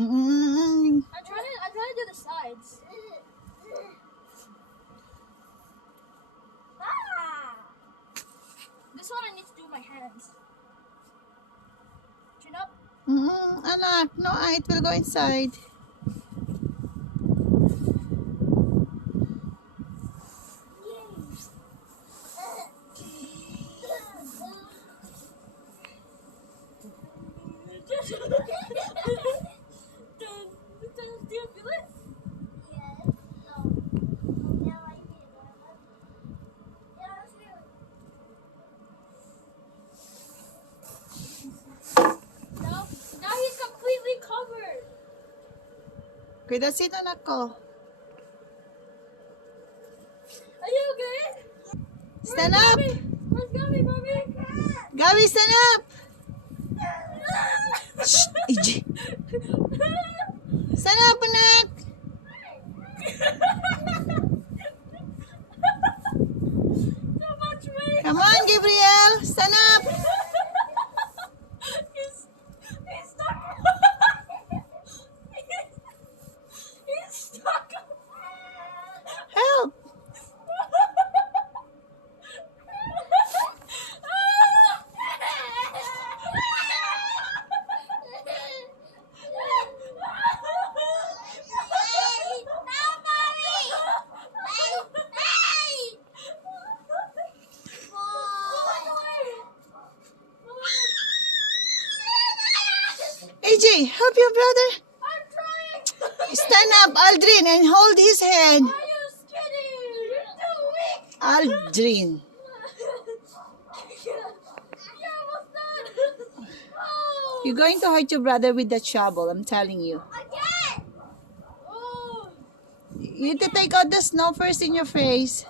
I'm trying to do the sides. This one I need to do my hands. Chin up. Anak, no, it will go inside. Do you feel it? Now he's completely covered. Okay, that's it, anak ko. Are you okay? Stand up! Where's Gabby, mommy? Gabby, stand up! Shh! EJ. Stand up, anak! So much weight. Come on, Gabriel! Stand up! He's stuck. He's stuck. Help! AJ, help your brother! I'm trying. Stand up, Aldrin, and hold his head. Are you skinny? You're too weak. Aldrin. You're almost done. Oh. You're going to hurt your brother with that shovel, I'm telling you. Again. Oh. You need to take out the snow first in your face.